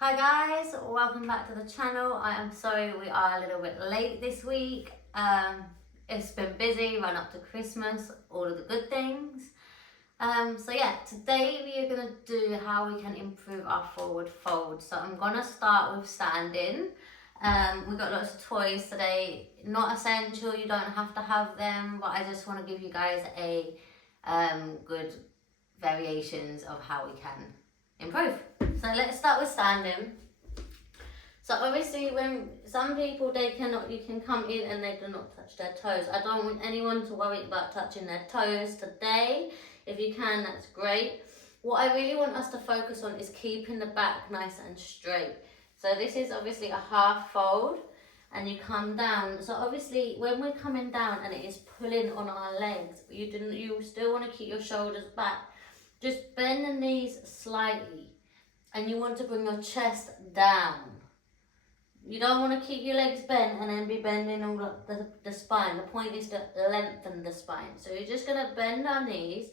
Hi guys, welcome back to the channel. I am sorry we are a little bit late this week. It's been busy, run up to Christmas, all of the good things. So yeah, today we are going to do how we can improve our forward fold. So I'm going to start with standing. We've got lots of toys today, not essential, you don't have to have them, but I just want to give you guys a good variations of how we can improve. So let's start with standing. So obviously when some people you can come in and they do not touch their toes. I don't want anyone to worry about touching their toes today. If you can, that's great. What I really want us to focus on is keeping the back nice and straight. So this is obviously a half fold and you come down. So obviously when we're coming down and it is pulling on our legs, you still want to keep your shoulders back. Just bend the knees slightly and you want to bring your chest down. You don't want to keep your legs bent and then be bending all the spine. The point is to lengthen the spine. So you're just going to bend our knees,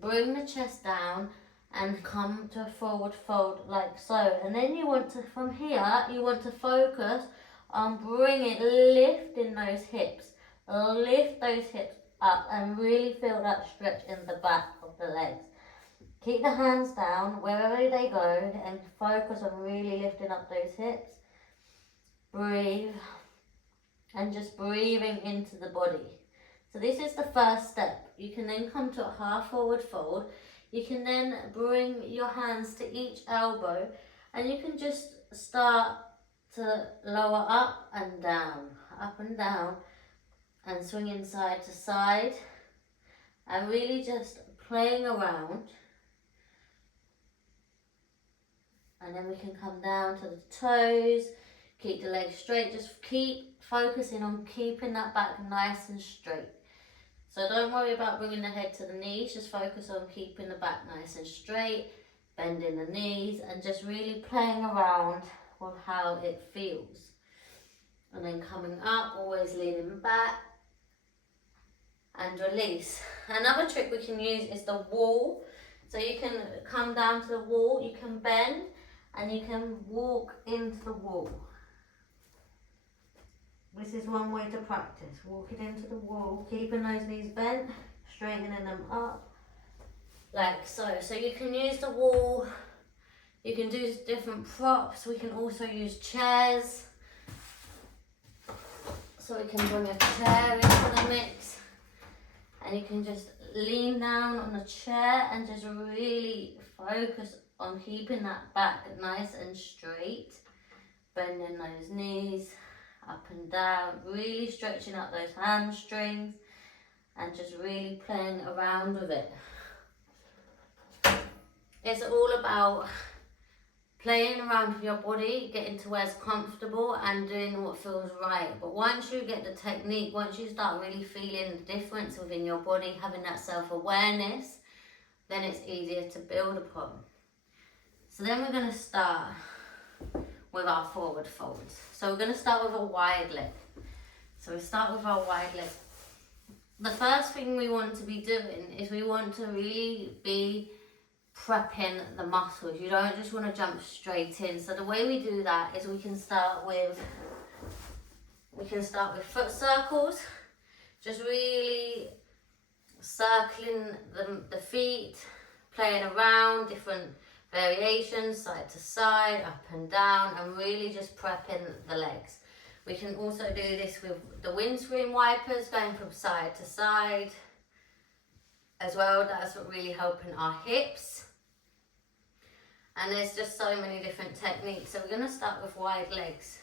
bring the chest down and come to a forward fold like so. And then you want to, from here, you want to focus on lifting those hips. Lift those hips up and really feel that stretch in the back of the legs. Keep the hands down wherever they go and focus on really lifting up those hips. Breathe and just breathing into the body. So this is the first step. You can then come to a half forward fold. You can then bring your hands to each elbow and you can just start to lower up and down and swinging side to side and really just playing around. And then we can come down to the toes, keep the legs straight, just keep focusing on keeping that back nice and straight. So don't worry about bringing the head to the knees, just focus on keeping the back nice and straight, bending the knees and just really playing around with how it feels. And then coming up, always leaning back and release. Another trick we can use is the wall. So you can come down to the wall, you can bend and you can walk into the wall. This is one way to practice, walking into the wall, keeping those knees bent, straightening them up, like so. So you can use the wall, you can do different props, we can also use chairs. So we can bring a chair into the mix and you can just lean down on the chair and just really focus on keeping that back nice and straight, bending those knees up and down, really stretching out those hamstrings and just really playing around with it. It's all about playing around with your body, getting to where it's comfortable and doing what feels right. But once you get the technique, once you start really feeling the difference within your body, having that self-awareness, then it's easier to build upon. So then we're going to start with our forward folds. So we're going to start with a wide leg. So we start with our wide leg. The first thing we want to be doing is we want to really be prepping the muscles. You don't just want to jump straight in. So the way we do that is we can start with foot circles, just really circling the feet, playing around, different variations, side to side, up and down, and really just prepping the legs. We can also do this with the windscreen wipers, going from side to side as well. That's really helping our hips. And there's just so many different techniques. So we're going to start with wide legs.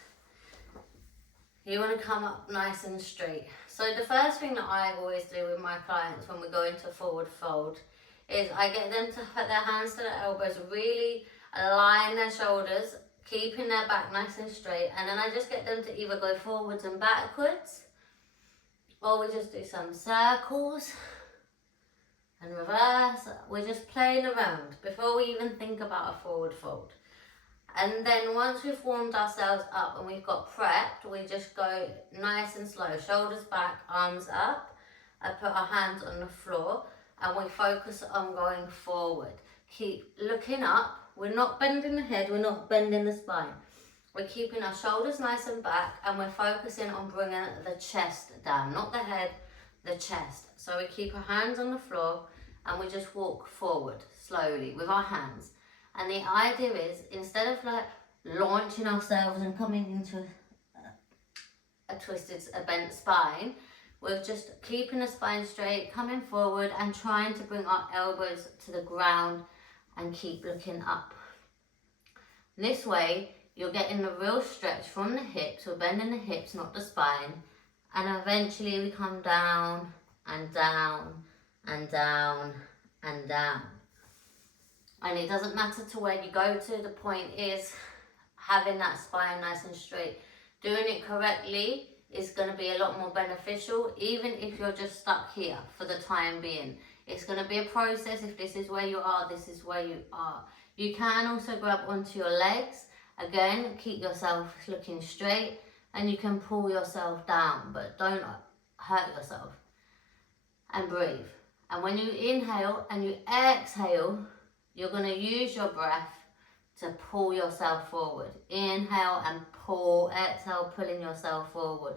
You want to come up nice and straight. So the first thing that I always do with my clients when we go into forward fold is I get them to put their hands to their elbows, really align their shoulders, keeping their back nice and straight, and then I just get them to either go forwards and backwards, or we just do some circles and reverse. We're just playing around before we even think about a forward fold. And then once we've warmed ourselves up and we've got prepped, we just go nice and slow, shoulders back, arms up. I put our hands on the floor and we focus on going forward. Keep looking up We're not bending the head, we're not bending the spine. We're keeping our shoulders nice and back, and we're focusing on bringing the chest down, not the head, the chest. So we keep our hands on the floor and we just walk forward slowly with our hands. And the idea is, instead of like launching ourselves and coming into a bent spine, we're just keeping the spine straight, coming forward and trying to bring our elbows to the ground and keep looking up. This way, you're getting the real stretch from the hips. We're bending the hips, not the spine. And eventually we come down and down and down and down. And it doesn't matter to where you go to. The point is having that spine nice and straight. Doing it correctly is going to be a lot more beneficial, even if you're just stuck here for the time being. It's going to be a process. If this is where you are, this is where you are. You can also grab onto your legs. Again, keep yourself looking straight, and you can pull yourself down, but don't hurt yourself. And breathe. And when you inhale and you exhale, you're going to use your breath to pull yourself forward. Inhale and pull, exhale, pulling yourself forward.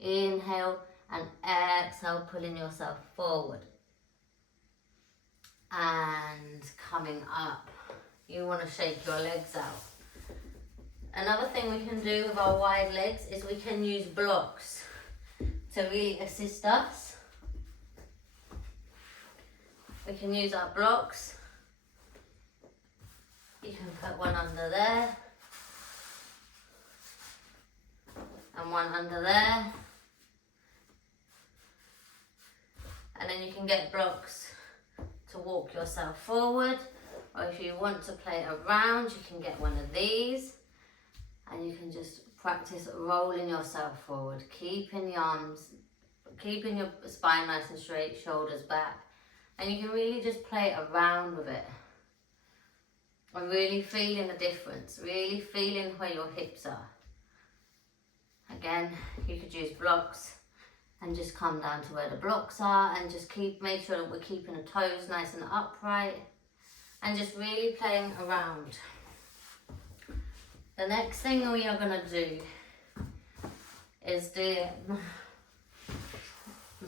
Inhale and exhale, pulling yourself forward. And coming up. You want to shake your legs out. Another thing we can do with our wide legs is we can use blocks to really assist us. We can use our blocks. You can put one under there and one under there. And then you can get blocks to walk yourself forward, or if you want to play around, you can get one of these. And you can just practice rolling yourself forward, keeping the arms, keeping your spine nice and straight, shoulders back. And you can really just play around with it. And really feeling the difference, really feeling where your hips are. Again, you could use blocks and just come down to where the blocks are and just make sure that we're keeping the toes nice and upright. And just really playing around. The next thing we are going to do is do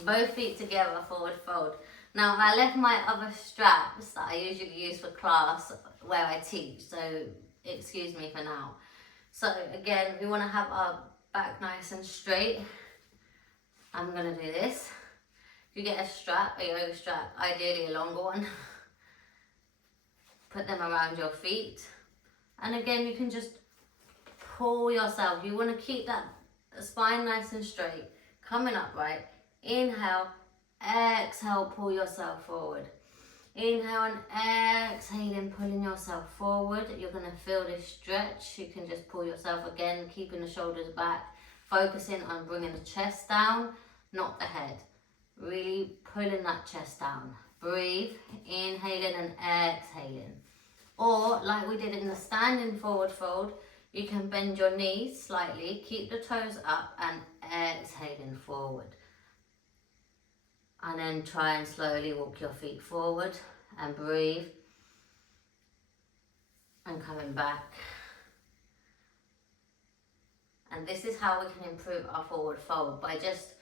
both feet together, forward fold. Now I left my other straps that I usually use for class where I teach, so excuse me for now. So again, we want to have our back nice and straight. I'm going to do this. You get a strap, a yoga strap, ideally a longer one. Put them around your feet. And again, you can just pull yourself. You want to keep that spine nice and straight, coming upright. Inhale, exhale, pull yourself forward. Inhale and exhaling, pulling yourself forward. You're going to feel this stretch. You can just pull yourself again, keeping the shoulders back, focusing on bringing the chest down, not the head. Really pulling that chest down. Breathe, inhaling and exhaling. Or like we did in the standing forward fold, you can bend your knees slightly, keep the toes up and exhaling forward. And then try and slowly walk your feet forward and breathe. And coming back. And this is how we can improve our forward fold, by just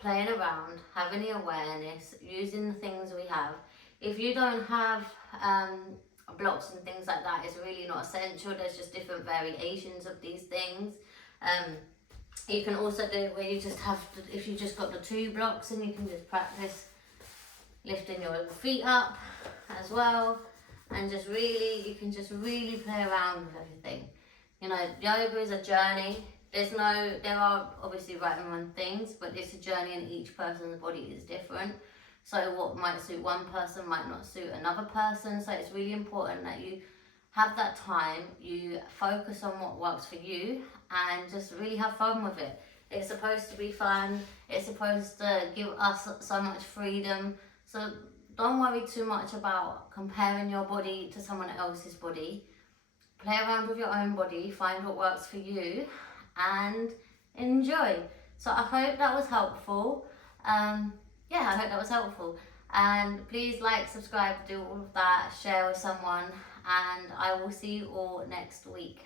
playing around, having the awareness, using the things we have. If you don't have blocks and things like that, it's really not essential. There's just different variations of these things. You can also do it where you just have to, if you just got the 2 blocks, and you can just practice lifting your feet up as well, and just really, you can just really play around with everything. You know, yoga is a journey. There are obviously right and wrong things, but it's a journey and each person's body is different. So what might suit one person might not suit another person. So it's really important that you have that time, you focus on what works for you and just really have fun with it. It's supposed to be fun. It's supposed to give us so much freedom. So don't worry too much about comparing your body to someone else's body. Play around with your own body, find what works for you and enjoy. So I hope that was helpful. I hope that was helpful. And please like, subscribe, do all of that, share with someone. and I will see you all next week.